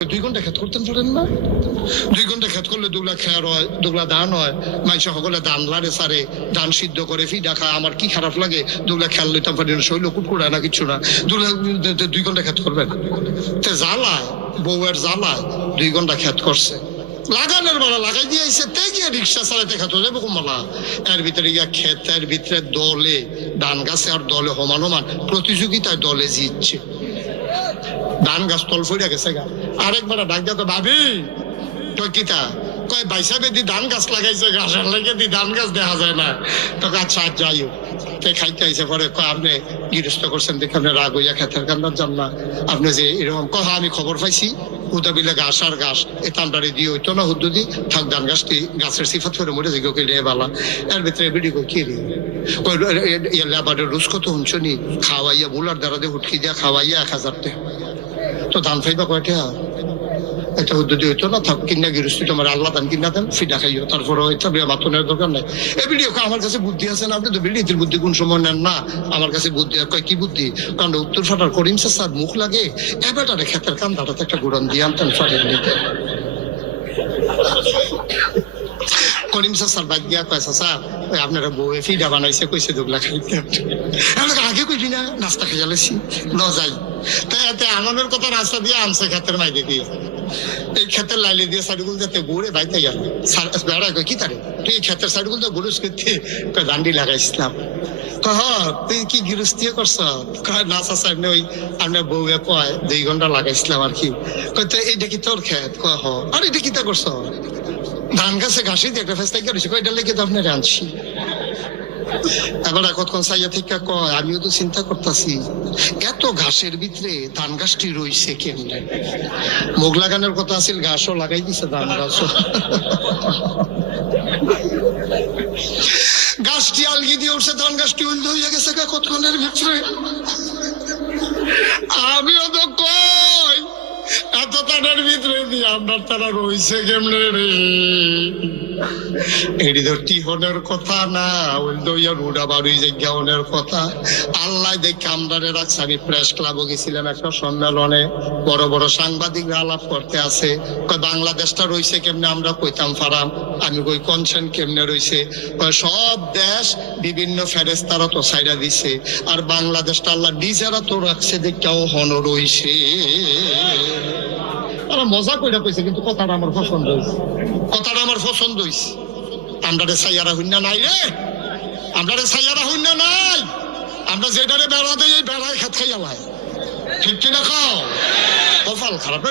2 ঘন্টা খেত করতেন পারেন না? 2 ঘন্টা খেত করলে 2 লাখ খেয়ার হয়, 2 লাখ ধান হয়। মানুষ সকলে ধান লাড়ে সারে, ধান সিদ্ধ করে ফিডা খায়। আমার কি খারাপ লাগে? 2 লাখ খেয়াল লইতাম পারি না, শৈল কুটকুড়ায় না, কিচ্ছু না। 2 ঘন্টা খেত করবেন। তে জ্বালায়, বউয়ের জ্বালায় 2 ঘন্টা খেত করছে। লাগানোর বেলা লাগাই দিয়েছে, তে গিয়ে রিক্সা চালাইতে খেত যাবো কুমালা। এর ভিতরে গিয়া ক্ষেতের ভিতরে দলে, ধান গাছে আর দলে সমান সমান প্রতিযোগিতায় দলে জিতছে। ধান গাছ তল ফইরা গেছে গা। আরেকবার ডাক দাও, ভাবি তুই কিতা কয় বাইসা বেদি ধান গাছ লাগাইছে, গাছের লেগে দি ধান গাছ দেখা যায় না। তোকে আচ্ছা যাই হোক, তে খাইতে আইসে পরে কয় আপনি গৃহস্থ করছেন দেখে আপনি রাগ হইয়া খেতের কান্দার যান না। আপনি যে এরকম কথা আমি খবর পাইছি, উদা বিলে গাছ আর গাছ এ তান্ডারে দিয়ে হইতো না হুদ্দুদি থাক ধান গাছটি গাছের সিফাত করে মরে যে কেউ রে বালা। এর ভিতরে বিড়ি কই কি রে লেবারের রুজ কত শুনি খাওয়াইয়া বুলার দ্বারা দিয়ে হুটকি দিয়া খাওয়াইয়া 1000 টাকা। তো ধান খাইবা কয়টা? এটা উদ্যোগী হইতো না, থাক কিনা গৃহস্থী তোমার আল্লাহ দান কিনা দেন, ফিডা খাইও, তারপরে হইতে বাতনের দরকার নাই। এই ভিডিও আমার কাছে বুদ্ধি আছে না, আপনি তো বিড়ির বুদ্ধি কোন সময় নেন না। আমার কাছে বুদ্ধি কয় কি বুদ্ধি, কারণ উত্তর ফাটার করিম স্যার মুখ লাগে এবারে ক্ষেতের কান্দাটাতে একটা গুড়ান দিয়ে আনতেন ফাটের নিতে। করিম স্যার বাদ গিয়া কয় স্যার ওই আপনারা বউয়ে ফিডা বানাইছে, কইছে 2 লাখ খাইতে। আগে কইছি না নাস্তা খেয়ে যাচ্ছি ন যাই। তাই এতে আনন্দের কথা রাস্তা দিয়ে আনছে ক্ষেতের মাইকে দিয়ে, এই ক্ষেতের লাইলে দিয়ে সাইডগুল যাতে ঘুরে বাইতে গেল। বেড়া কয় কি তারে তুই এই ক্ষেতের সাইডগুল তো ঘুরুস করতে, দান্ডি লাগাইছিলাম। তুই কি গৃহস্থী করছ? না চাচা ওই আপনার বউয়ে কয় 2 ঘন্টা লাগাইছিলাম আর কি। কয় এইটা কি তোর ক্ষেত? কয় হ। আর এটা কি তা করছ? ধান গাছে ঘাসি দিয়ে একটা ফেস্তাই করেছি, কয়টা লেগে তো আপনার আনছি। এবার কতক্ষণ সাইয়া থেকে কয় আমিও তো চিন্তা করতেছি এত ঘাসের ভিতরে ধান গাছটি রইছে কেমনে। মুখ লাগানোর কথা আছিল, ঘাসও লাগাই দিছে, ধান গাছও। গাছটি আলগি দিয়ে উঠছে, ধান গাছটি উল্দ হইয়া গেছে কতক্ষণের ভিতরে। আমিও তো কই এত তাদের ভিতরে দিয়ে আপনার তারা রইছে কেমনে রে। এটি তো টিহনের কথা না, ওইয়া রুডা বাড়ি জায়গানের কথা। আল্লাহ দেখে আমরারে রাখছে। আমি প্রেস ক্লাবও গেছিলাম একটা সম্মেলনে, বড় বড় সাংবাদিকরা আলাপ করতে আছে। বাংলাদেশটা রইছে কেমনে, আমরা কইতাম ফারাম। আমি কই কনসেন কেমনে রইছে? সব দেশ বিভিন্ন ফেরেস্তারা তো সাইডা দিছে, আর বাংলাদেশটা আল্লাহ নিজেরা তো রাখছে দেখেও হন রইছে। মজা কইরা কইছে, কিন্তু কথাটা আমার পছন্দ হয়েছে, কথাটা আমার পছন্দ হয়েছে। আমরা সাইয়ারা হইনা নাই রে, আমরা সাইয়ারা হইনা নাই। আমরা যেটারে বেড়া দেই এই বেড়ায় খেত খাইয়া লাই, ঠিক কিনা? খাও কপাল খারাপ।